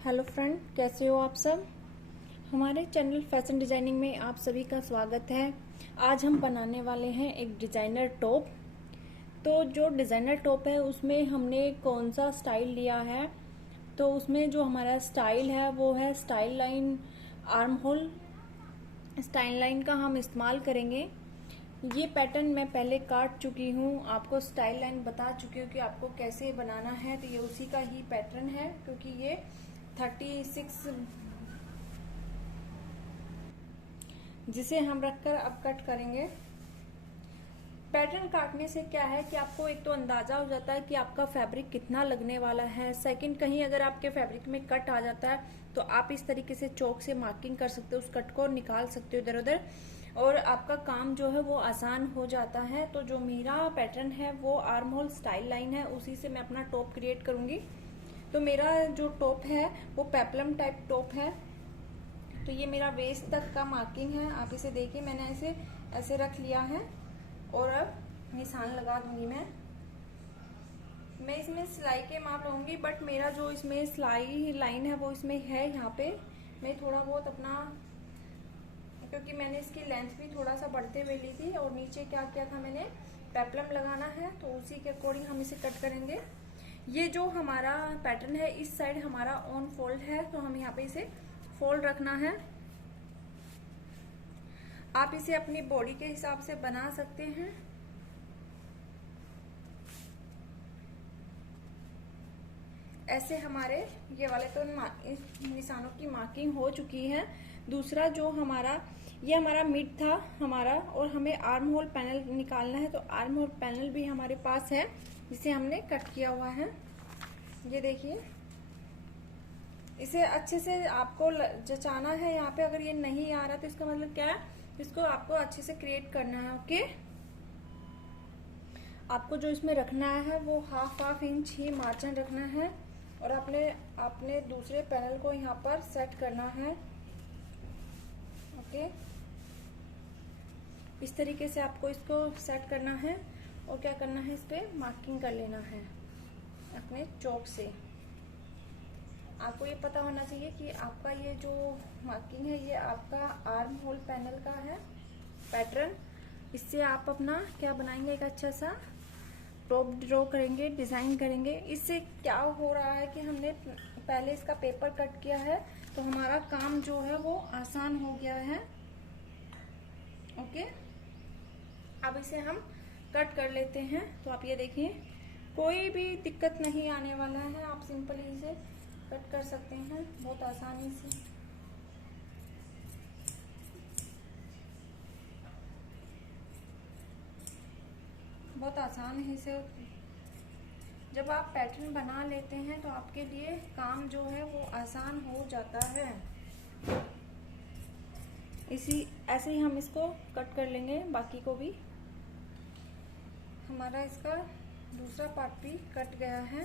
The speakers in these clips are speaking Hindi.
हेलो फ्रेंड, कैसे हो आप सब। हमारे चैनल फैशन डिजाइनिंग में आप सभी का स्वागत है। आज हम बनाने वाले हैं एक डिजाइनर टॉप। तो जो डिजाइनर टॉप है उसमें हमने कौन सा स्टाइल लिया है, तो उसमें जो हमारा स्टाइल है वो है style line arm hole style line का हम इस्तेमाल करेंगे। ये पैटर्न मैं पहले काट चुकी हूँ, आपको स्टाइल लाइन बता चुकी हूँ कि आपको कैसे बनाना है। तो ये उसी का ही पैटर्न है, क्योंकि ये 36 जिसे हम रखकर अब कट करेंगे। पैटर्न काटने से क्या है कि आपको एक तो अंदाजा हो जाता है कि आपका फैब्रिक कितना लगने वाला है। सेकंड, कहीं अगर आपके फैब्रिक में कट आ जाता है तो आप इस तरीके से चौक से मार्किंग कर सकते हो, उस कट को निकाल सकते हो इधर उधर, और आपका काम जो है वो आसान हो जाता है। तो जो मेरा पैटर्न है वो आर्म होल स्टाइल लाइन है, उसी से मैं अपना टॉप क्रिएट करूंगी। तो मेरा जो टॉप है वो पेप्लम टाइप टॉप है। तो ये मेरा वेस्ट तक का मार्किंग है, आप इसे देखिए, मैंने इसे ऐसे रख लिया है। और अब निशान लगा दूंगी मैं इसमें सिलाई के माप लूंगी, बट मेरा जो इसमें सिलाई लाइन है वो इसमें है। यहाँ पे मैं थोड़ा बहुत अपना, क्योंकि मैंने इसकी लेंथ भी थोड़ा सा बढ़ते हुए ली थी, और नीचे क्या किया था मैंने, पेप्लम लगाना है, तो उसी के अकॉर्डिंग हम इसे कट करेंगे। ये जो हमारा पैटर्न है इस साइड हमारा ऑन फोल्ड है, तो हम यहाँ पे इसे फोल्ड रखना है। आप इसे अपनी बॉडी के हिसाब से बना सकते हैं। ऐसे हमारे ये वाले तो निशानों की मार्किंग हो चुकी है। दूसरा जो हमारा, ये हमारा मिड था हमारा, और हमें आर्म होल पैनल निकालना है। तो आर्म होल पैनल भी हमारे पास है, जिसे हमने कट किया हुआ है। ये देखिए, इसे अच्छे से आपको जचाना है यहाँ पे। अगर ये नहीं आ रहा तो इसका मतलब क्या है, इसको आपको अच्छे से क्रिएट करना है। ओके, आपको जो इसमें रखना है वो हाफ इंच ही मार्जिन रखना है, और आपने दूसरे पैनल को यहाँ पर सेट करना है। ओके, इस तरीके से आपको इसको सेट करना है, और क्या करना है, इस पे मार्किंग कर लेना है अपने चौक से। आपको ये पता होना चाहिए कि आपका ये जो मार्किंग है ये आपका आर्म होल पैनल का है पैटर्न। इससे आप अपना क्या बनाएंगे, एक अच्छा सा टॉप ड्रॉ करेंगे, डिजाइन करेंगे। इससे क्या हो रहा है कि हमने पहले इसका पेपर कट किया है, तो हमारा काम जो है वो आसान हो गया है। ओके, अब इसे हम कट कर लेते हैं। तो आप ये देखिए, कोई भी दिक्कत नहीं आने वाला है, आप सिंपली इसे कट कर सकते हैं बहुत आसानी से। बहुत आसान है इसे। जब आप पैटर्न बना लेते हैं तो आपके लिए काम जो है वो आसान हो जाता है। ऐसे ही हम इसको कट कर लेंगे, बाकी को भी। हमारा इसका दूसरा पार्ट भी कट गया है।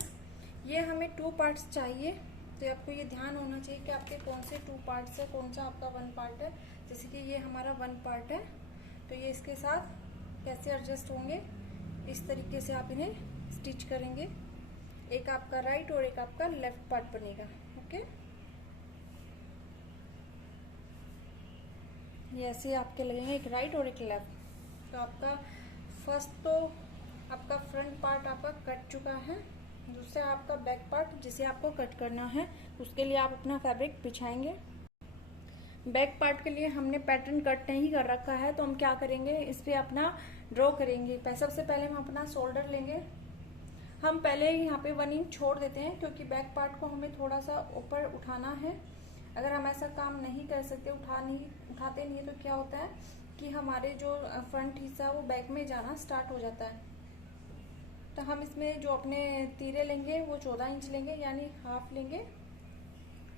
ये हमें 2 पार्ट्स चाहिए, तो आपको ये ध्यान होना चाहिए कि आपके कौन से 2 पार्ट्स है, कौन सा आपका 1 पार्ट है। जैसे कि ये हमारा 1 पार्ट है, तो ये इसके साथ कैसे एडजस्ट होंगे, इस तरीके से आप इन्हें स्टिच करेंगे। एक आपका राइट और एक आपका लेफ्ट पार्ट बनेगा। ओके, ये ऐसे आपके लगेंगे, एक राइट और एक लेफ्ट। तो आपका फर्स्ट तो आपका फ्रंट पार्ट आपका कट चुका है। दूसरा आपका बैक पार्ट जिसे आपको कट करना है, उसके लिए आप अपना फैब्रिक बिछाएंगे। बैक पार्ट के लिए हमने पैटर्न कट नहीं कर रखा है, तो हम क्या करेंगे, इस पे अपना ड्रॉ करेंगे। सबसे पहले हम अपना शोल्डर लेंगे। हम पहले यहाँ पे 1 इंच छोड़ देते हैं, क्योंकि बैक पार्ट को हमें थोड़ा सा ऊपर उठाना है। अगर हम ऐसा काम नहीं कर सकते, उठाते नहीं है, तो क्या होता है कि हमारे जो फ्रंट हिस्सा वो बैक में जाना स्टार्ट हो जाता है। तो हम इसमें जो अपने तीरे लेंगे वो 14 इंच लेंगे, यानी हाफ लेंगे,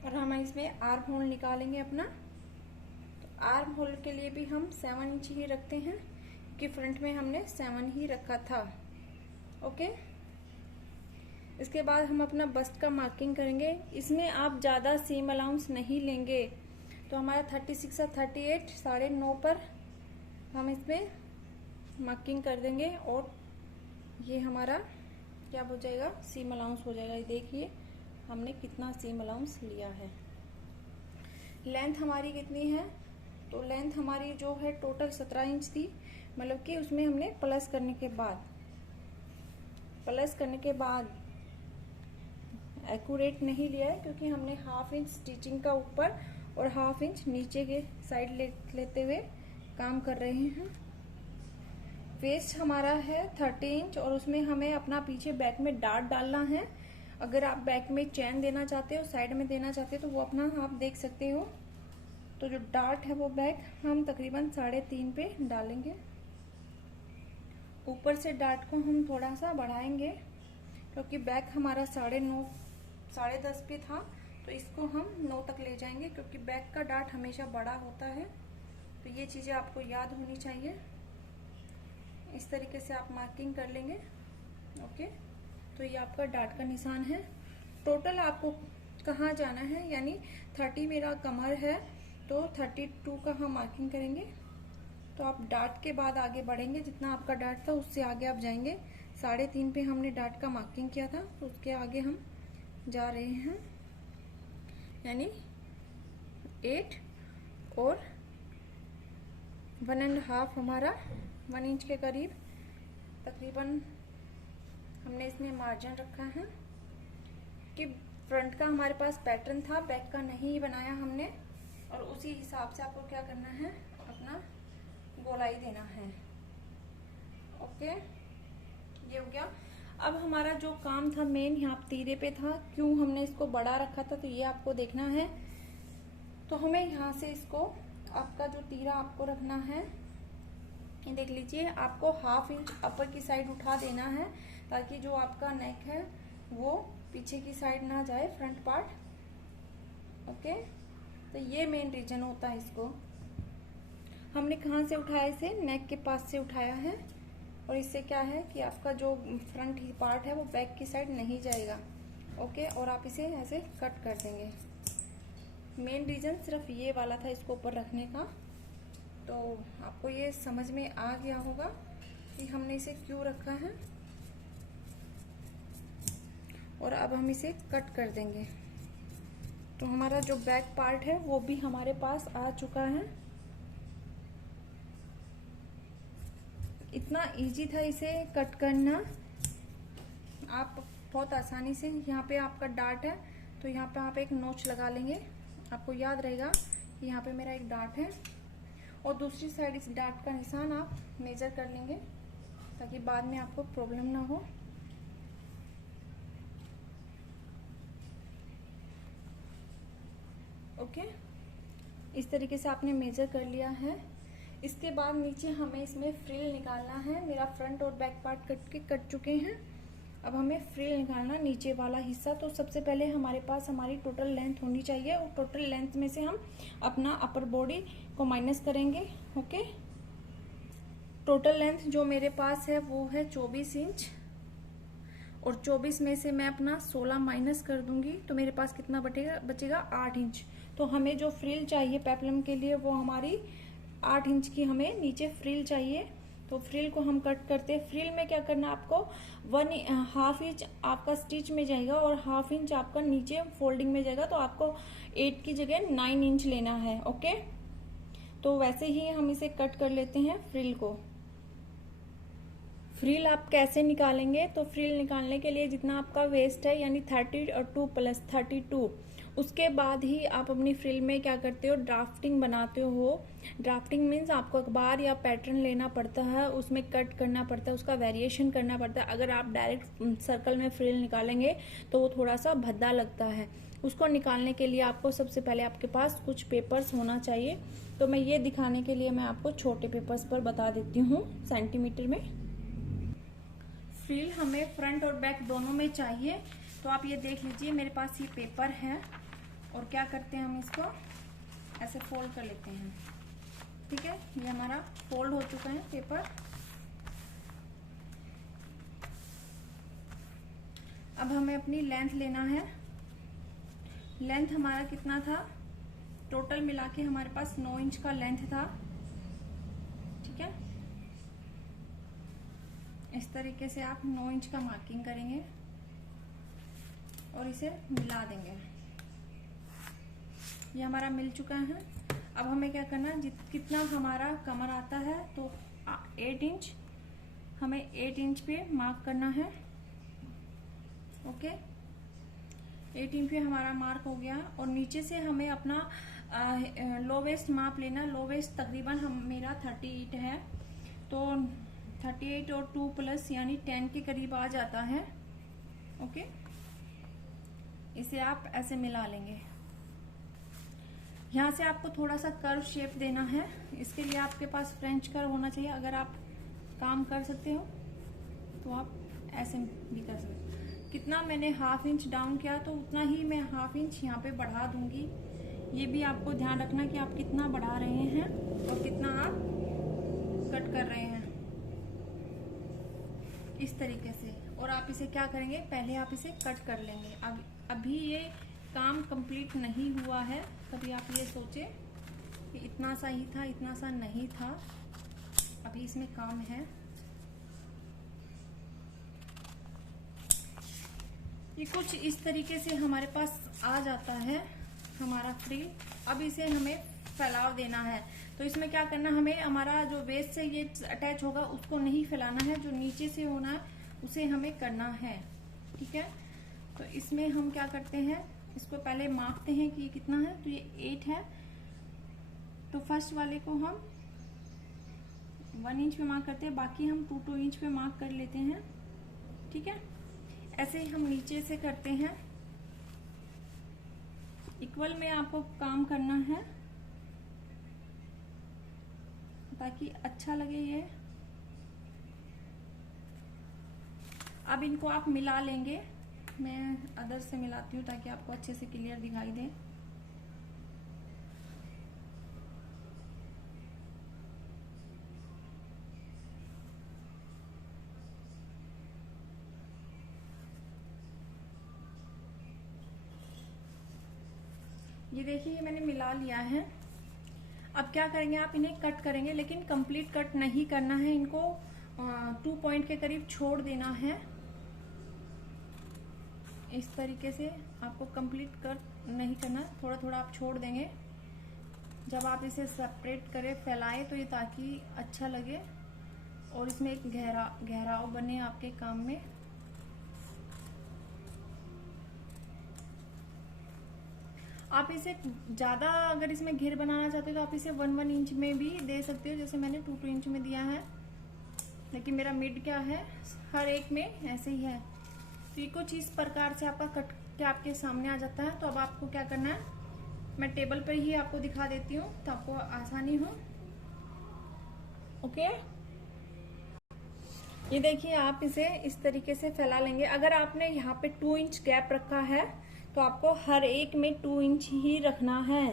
और हम इसमें आर्म होल निकालेंगे अपना। तो आर्म होल के लिए भी हम 7 इंच ही रखते हैं, कि फ्रंट में हमने 7 ही रखा था। ओके, इसके बाद हम अपना बस्ट का मार्किंग करेंगे। इसमें आप ज़्यादा सीम अलाउंस नहीं लेंगे, तो हमारा 36 और 38 9.5 पर हम इसमें मार्किंग कर देंगे, और ये हमारा क्या हो जाएगा, सीम अलाउंस हो जाएगा। ये देखिए, हमने कितना सीम अलाउंस लिया है। लेंथ हमारी कितनी है, तो लेंथ हमारी जो है टोटल 17 इंच थी, मतलब कि उसमें हमने प्लस करने के बाद एक्यूरेट नहीं लिया है, क्योंकि हमने हाफ इंच स्टिचिंग का ऊपर और हाफ इंच नीचे के साइड लेते हुए काम कर रहे हैं। वेस्ट हमारा है 30 इंच और उसमें हमें अपना पीछे बैक में डार्ट डालना है। अगर आप बैक में चैन देना चाहते हो, साइड में देना चाहते हो, तो वो अपना आप देख सकते हो। तो जो डार्ट है वो बैक हम तकरीबन 3.5 पे डालेंगे। ऊपर से डार्ट को हम थोड़ा सा बढ़ाएंगे, क्योंकि बैक हमारा 9.5 10.5 पे था, तो इसको हम 9 तक ले जाएंगे, क्योंकि बैक का डार्ट हमेशा बड़ा होता है। तो ये चीज़ें आपको याद होनी चाहिए। इस तरीके से आप मार्किंग कर लेंगे। ओके, तो ये आपका डार्ट का निशान है। टोटल आपको कहाँ जाना है, यानी 30 मेरा कमर है, तो 32 का हम मार्किंग करेंगे। तो आप डार्ट के बाद आगे बढ़ेंगे, जितना आपका डार्ट था उससे आगे आप जाएंगे। 3.5 पे हमने डार्ट का मार्किंग किया था, तो उसके आगे हम जा रहे हैं, यानी 8 और 1.5 हमारा 1 इंच के करीब तकरीबन हमने इसमें मार्जिन रखा है। कि फ्रंट का हमारे पास पैटर्न था, बैक का नहीं बनाया हमने, और उसी हिसाब से आपको क्या करना है, अपना गोलाई देना है। ओके, ये हो गया। अब हमारा जो काम था मेन यहाँ तीरे पे था, क्यों हमने इसको बड़ा रखा था, तो ये आपको देखना है। तो हमें यहाँ से इसको, आपका जो तीरा आपको रखना है, ये देख लीजिए, आपको हाफ इंच अपर की साइड उठा देना है, ताकि जो आपका नेक है वो पीछे की साइड ना जाए, फ्रंट पार्ट। ओके, तो ये मेन रीजन होता है। इसको हमने कहाँ से उठाया, इसे नेक के पास से उठाया है, और इससे क्या है कि आपका जो फ्रंट पार्ट है वो बैक की साइड नहीं जाएगा। ओके, और आप इसे ऐसे कट कर देंगे। मेन रीजन सिर्फ ये वाला था इसको ऊपर रखने का। तो आपको ये समझ में आ गया होगा कि हमने इसे क्यों रखा है, और अब हम इसे कट कर देंगे। तो हमारा जो बैक पार्ट है वो भी हमारे पास आ चुका है। इतना इजी था इसे कट करना, आप बहुत आसानी से। यहाँ पे आपका डार्ट है, तो यहाँ पे आप एक नोच लगा लेंगे। आपको याद रहेगा कि यहाँ पे मेरा एक डार्ट है, और दूसरी साइड इस डार्ट का निशान आप मेजर कर लेंगे, ताकि बाद में आपको प्रॉब्लम ना हो। ओके, इस तरीके से आपने मेजर कर लिया है। इसके बाद नीचे हमें इसमें फ्रिल निकालना है। मेरा फ्रंट और बैक पार्ट कट चुके हैं। अब हमें फ्रिल निकालना नीचे वाला हिस्सा। तो सबसे पहले हमारे पास हमारी टोटल लेंथ होनी चाहिए, और टोटल लेंथ में से हम अपना अपर बॉडी को माइनस करेंगे। ओके, टोटल लेंथ जो मेरे पास है वो है 24 इंच, और 24 में से मैं अपना 16 माइनस कर दूंगी, तो मेरे पास कितना बचेगा 8 इंच। तो हमें जो फ्रिल चाहिए पेप्लम के लिए वो हमारी 8 इंच की हमें नीचे फ्रिल चाहिए। तो फ्रिल को हम कट करते हैं। फ्रिल में क्या करना, आपको 1.5 इंच आपका स्टिच में जाएगा और 1/2 इंच आपका नीचे फोल्डिंग में जाएगा। तो आपको 8 की जगह 9 इंच लेना है। ओके, तो वैसे ही हम इसे कट कर लेते हैं फ्रिल को। फ्रिल आप कैसे निकालेंगे, तो फ्रिल निकालने के लिए जितना आपका वेस्ट है, यानी 32 + 32, उसके बाद ही आप अपनी फ्रिल में क्या करते हो, ड्राफ्टिंग बनाते हो। ड्राफ्टिंग मीन्स आपको अखबार या पैटर्न लेना पड़ता है, उसमें कट करना पड़ता है, उसका वेरिएशन करना पड़ता है। अगर आप डायरेक्ट सर्कल में फ्रिल निकालेंगे तो वो थोड़ा सा भद्दा लगता है। उसको निकालने के लिए आपको सबसे पहले आपके पास कुछ पेपर्स होना चाहिए। तो मैं ये दिखाने के लिए मैं आपको छोटे पेपर्स पर बता देती हूँ सेंटीमीटर में। फ्रिल हमें फ्रंट और बैक दोनों में चाहिए। तो आप ये देख लीजिए, मेरे पास ये पेपर है, और क्या करते हैं, हम इसको ऐसे फोल्ड कर लेते हैं। ठीक है, ये हमारा फोल्ड हो चुका है पेपर। अब हमें अपनी लेंथ लेना है। लेंथ हमारा कितना था, टोटल मिला के हमारे पास 9 इंच का लेंथ था। ठीक है, इस तरीके से आप 9 इंच का मार्किंग करेंगे। और इसे मिला देंगे। ये हमारा मिल चुका है। अब हमें क्या करना है, कितना हमारा कमर आता है तो 8 इंच, हमें 8 इंच पे मार्क करना है। ओके, 8 इंच पे हमारा मार्क हो गया। और नीचे से हमें अपना लो वेस्ट माप लेना। लो वेस्ट तकरीबन मेरा 38 है, तो 38 और 2 प्लस यानी 10 के करीब आ जाता है। ओके, इसे आप ऐसे मिला लेंगे। यहाँ से आपको थोड़ा सा कर्व शेप देना है। इसके लिए आपके पास फ्रेंच कर्व होना चाहिए। अगर आप काम कर सकते हो तो आप ऐसे भी कर सकते हो। कितना मैंने ½ इंच डाउन किया तो उतना ही मैं ½ इंच यहाँ पे बढ़ा दूंगी। ये भी आपको ध्यान रखना कि आप कितना बढ़ा रहे हैं और कितना आप कट कर रहे हैं, इस तरीके से। और आप इसे क्या करेंगे, पहले आप इसे कट कर लेंगे। अब अभी ये काम कंप्लीट नहीं हुआ है, कभी आप ये सोचे कि इतना सा ही था, इतना सा नहीं था, अभी इसमें काम है। ये कुछ इस तरीके से हमारे पास आ जाता है हमारा फ्रिल। अब इसे हमें फैलाव देना है। तो इसमें क्या करना, हमें हमारा जो वेस्ट से ये अटैच होगा उसको नहीं फैलाना है, जो नीचे से होना है उसे हमें करना है। ठीक है, तो इसमें हम क्या करते हैं, इसको पहले मापते हैं कि ये कितना है। तो ये 8 है, तो फर्स्ट वाले को हम 1 इंच पे मार्क करते हैं, बाकी हम 2 इंच पे मार्क कर लेते हैं। ठीक है, ऐसे ही हम नीचे से करते हैं। इक्वल में आपको काम करना है ताकि अच्छा लगे ये। अब इनको आप मिला लेंगे। मैं अदर से मिलाती हूँ ताकि आपको अच्छे से क्लियर दिखाई दे। ये देखिए मैंने मिला लिया है। अब क्या करेंगे, आप इन्हें कट करेंगे, लेकिन कंप्लीट कट नहीं करना है। इनको 2 पॉइंट के करीब छोड़ देना है। इस तरीके से आपको कंप्लीट कट नहीं करना, थोड़ा थोड़ा आप छोड़ देंगे। जब आप इसे सेपरेट करें, फैलाएं, तो ये ताकि अच्छा लगे और इसमें एक गहराव बने आपके काम में। आप इसे ज़्यादा अगर इसमें घेर बनाना चाहते हो तो आप इसे 1 इंच में भी दे सकते हो, जैसे मैंने 2 इंच में दिया है। लेकिन मेरा मिड क्या है, हर एक में ऐसे ही है। तो ये कुछ इस प्रकार से आपका कट के आपके सामने आ जाता है। तो अब आपको क्या करना है, मैं टेबल पर ही आपको दिखा देती हूँ तो आपको आसानी हो। ओके, ये देखिए आप इसे इस तरीके से फैला लेंगे। अगर आपने यहाँ पे 2 इंच गैप रखा है तो आपको हर एक में 2 इंच ही रखना है।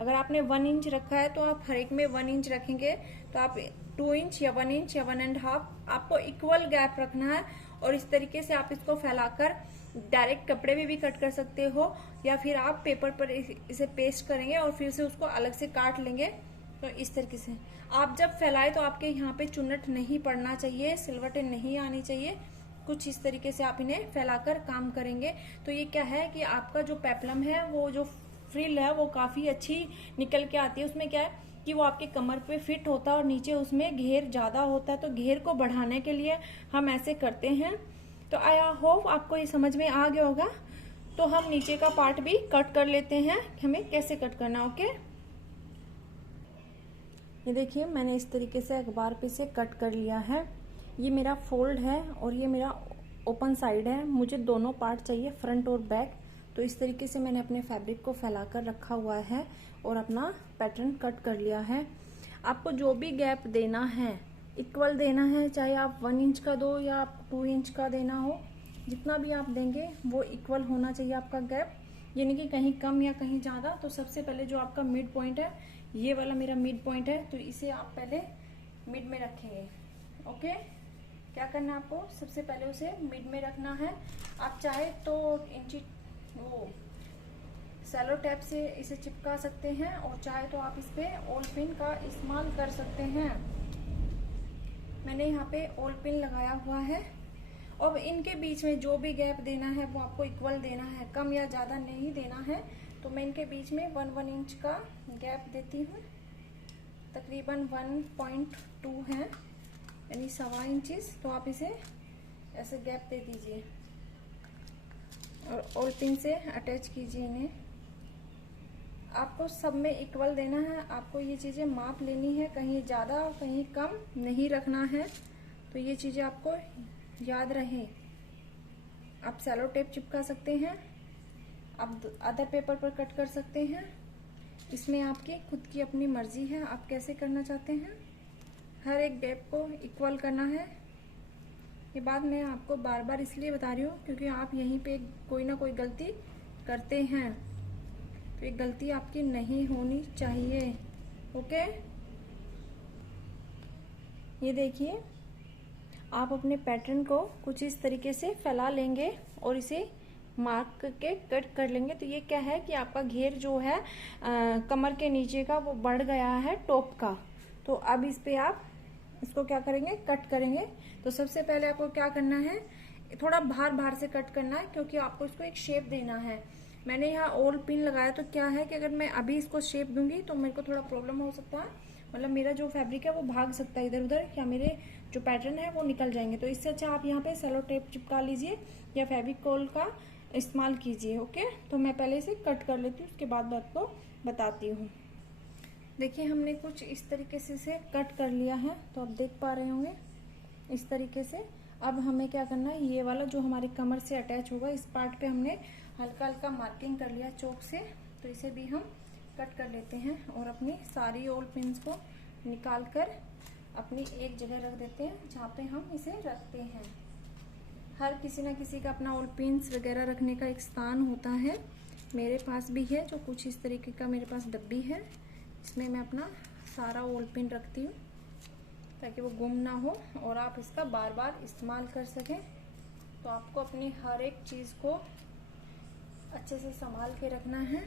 अगर आपने 1 इंच रखा है तो आप हर एक में 1 इंच रखेंगे। तो आप 2 इंच या 1 इंच या 1.5 आपको इक्वल गैप रखना है। और इस तरीके से आप इसको फैलाकर डायरेक्ट कपड़े में भी कट कर सकते हो, या फिर आप पेपर पर इसे पेस्ट करेंगे और फिर से उसको अलग से काट लेंगे। तो इस तरीके से आप जब फैलाए तो आपके यहाँ पे चुन्नट नहीं पड़ना चाहिए, सिलवटें नहीं आनी चाहिए। कुछ इस तरीके से आप इन्हें फैलाकर काम करेंगे तो ये क्या है कि आपका जो पेप्लम है, वो जो फ्रिल है वो काफी अच्छी निकल के आती है। उसमें क्या है कि वो आपके कमर पे फिट होता है और नीचे उसमें घेर ज्यादा होता है। तो घेर को बढ़ाने के लिए हम ऐसे करते हैं। तो आई होप आपको ये समझ में आ गया होगा। तो हम नीचे का पार्ट भी कट कर लेते हैं, हमें कैसे कट करना। ओके, ये देखिए मैंने इस तरीके से अखबार पे से कट कर लिया है। ये मेरा फोल्ड है और ये मेरा ओपन साइड है। मुझे दोनों पार्ट चाहिए, फ्रंट और बैक। तो इस तरीके से मैंने अपने फैब्रिक को फैलाकर रखा हुआ है और अपना पैटर्न कट कर लिया है। आपको जो भी गैप देना है इक्वल देना है, चाहे आप 1 इंच का दो या आप 2 इंच का देना हो, जितना भी आप देंगे वो इक्वल होना चाहिए आपका गैप, यानी कि कहीं कम या कहीं ज़्यादा। तो सबसे पहले जो आपका मिड पॉइंट है, ये वाला मेरा मिड पॉइंट है, तो इसे आप पहले मिड में रखेंगे। ओके, क्या करना है आपको, सबसे पहले उसे मिड में रखना है। आप चाहे तो इंची वो सेलो टेप से इसे चिपका सकते हैं और चाहे तो आप इस पे ऑल पिन का इस्तेमाल कर सकते हैं। मैंने यहाँ पे ऑल पिन लगाया हुआ है अब इनके बीच में जो भी गैप देना है वो आपको इक्वल देना है, कम या ज़्यादा नहीं देना है। तो मैं इनके बीच में 1 इंच का गैप देती हूँ, तकरीबन 1.2 है, यानी 1.25 इंच। तो आप इसे ऐसे गैप दे दीजिए और ऑल पिन से अटैच कीजिए इन्हें। आपको सब में इक्वल देना है, आपको ये चीज़ें माप लेनी है, कहीं ज़्यादा कहीं कम नहीं रखना है। तो ये चीज़ें आपको याद रहें। आप सेलो टेप चिपका सकते हैं, आप अदर पेपर पर कट कर सकते हैं, इसमें आपकी खुद की अपनी मर्जी है, आप कैसे करना चाहते हैं। हर एक गैप को इक्वल करना है। ये बात मैं आपको बार बार इसलिए बता रही हूँ क्योंकि आप यहीं पे कोई ना कोई गलती करते हैं, तो ये गलती आपकी नहीं होनी चाहिए। ओके, ये देखिए आप अपने पैटर्न को कुछ इस तरीके से फैला लेंगे और इसे मार्क करके कट कर लेंगे। तो ये क्या है कि आपका घेर जो है कमर के नीचे का वो बढ़ गया है टॉप का। तो अब इस पे आप इसको क्या करेंगे, कट करेंगे। तो सबसे पहले आपको क्या करना है, थोड़ा बाहर से कट करना है क्योंकि आपको इसको एक शेप देना है। मैंने यहाँ ऑल पिन लगाया, तो क्या है कि अगर मैं अभी इसको शेप दूंगी तो मेरे को थोड़ा प्रॉब्लम हो सकता है, मतलब मेरा जो फैब्रिक है वो भाग सकता है इधर उधर, या मेरे जो पैटर्न है वो निकल जाएंगे। तो इससे अच्छा आप यहाँ पे सेलो टेप चिपका लीजिए या फेविकोल का इस्तेमाल कीजिए। ओके, तो मैं पहले इसे कट कर लेती हूँ, उसके बाद मैं आपको बताती हूँ। देखिए हमने कुछ इस तरीके से इसे कट कर लिया है, तो आप देख पा रहे होंगे इस तरीके से। अब हमें क्या करना है, ये वाला जो हमारी कमर से अटैच होगा इस पार्ट पे हमने हल्का हल्का मार्किंग कर लिया चौक से, तो इसे भी हम कट कर लेते हैं और अपनी सारी ऑल पिन्स को निकाल कर अपनी एक जगह रख देते हैं जहाँ पे हम इसे रखते हैं। हर किसी ना किसी का अपना ऑल पिन्स वगैरह रखने का एक स्थान होता है। मेरे पास भी है जो कुछ इस तरीके का, मेरे पास डब्बी है, इसमें मैं अपना सारा ऑल पिन रखती हूँ ताकि वो गुम ना हो और आप इसका बार बार इस्तेमाल कर सकें। तो आपको अपनी हर एक चीज़ को अच्छे से संभाल के रखना है।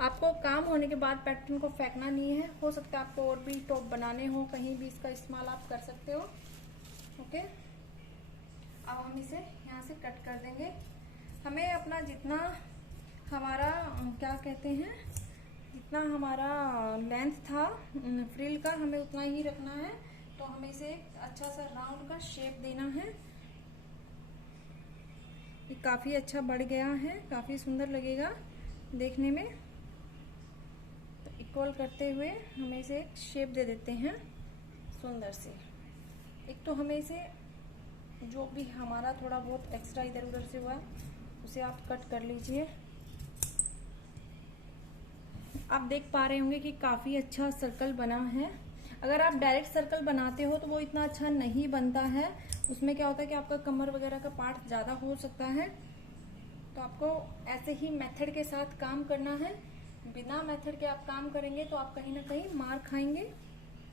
आपको काम होने के बाद पैटर्न को फेंकना नहीं है। हो सकता है आपको और भी टॉप बनाने हो, कहीं भी इसका इस्तेमाल आप कर सकते हो। ओके, अब हम इसे यहाँ से कट कर देंगे। हमें अपना जितना हमारा क्या कहते हैं, जितना हमारा लेंथ था फ्रिल का, हमें उतना ही रखना है। तो हमें इसे एक अच्छा सा राउंड का शेप देना है। ये काफ़ी अच्छा बढ़ गया है, काफ़ी सुंदर लगेगा देखने में। तो इक्वल करते हुए हमें इसे एक शेप दे देते हैं सुंदर से। एक तो हमें इसे जो भी हमारा थोड़ा बहुत एक्स्ट्रा इधर उधर से हुआ उसे आप कट कर लीजिए। आप देख पा रहे होंगे कि काफ़ी अच्छा सर्कल बना है। अगर आप डायरेक्ट सर्कल बनाते हो तो वो इतना अच्छा नहीं बनता है, उसमें क्या होता है कि आपका कमर वगैरह का पार्ट ज़्यादा हो सकता है। तो आपको ऐसे ही मेथड के साथ काम करना है। बिना मेथड के आप काम करेंगे तो आप कहीं ना कहीं मार खाएंगे,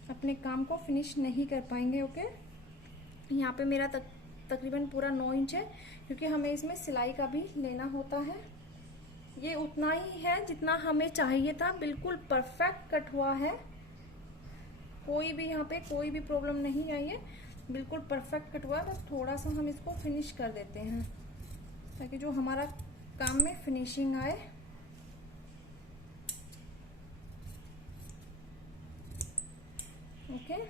अपने काम को फिनिश नहीं कर पाएंगे। ओके, यहाँ पे मेरा तकरीबन पूरा 9 इंच है क्योंकि हमें इसमें सिलाई का भी लेना होता है। ये उतना ही है जितना हमें चाहिए था, बिल्कुल परफेक्ट कट हुआ है। कोई भी यहाँ पे कोई भी प्रॉब्लम नहीं आई है, बिल्कुल परफेक्ट कट हुआ है। बस थोड़ा सा हम इसको फिनिश कर देते हैं ताकि जो हमारा काम में फिनिशिंग आए। ओके,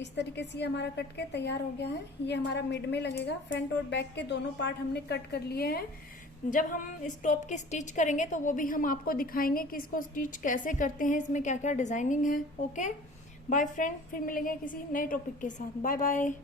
इस तरीके से ये हमारा कट के तैयार हो गया है। ये हमारा मिड में लगेगा। फ्रंट और बैक के दोनों पार्ट हमने कट कर लिए हैं। जब हम इस टॉप की स्टिच करेंगे तो वो भी हम आपको दिखाएंगे कि इसको स्टिच कैसे करते हैं, इसमें क्या क्या डिजाइनिंग है। ओके, बाय फ्रेंड, फिर मिलेंगे किसी नए टॉपिक के साथ। Bye bye.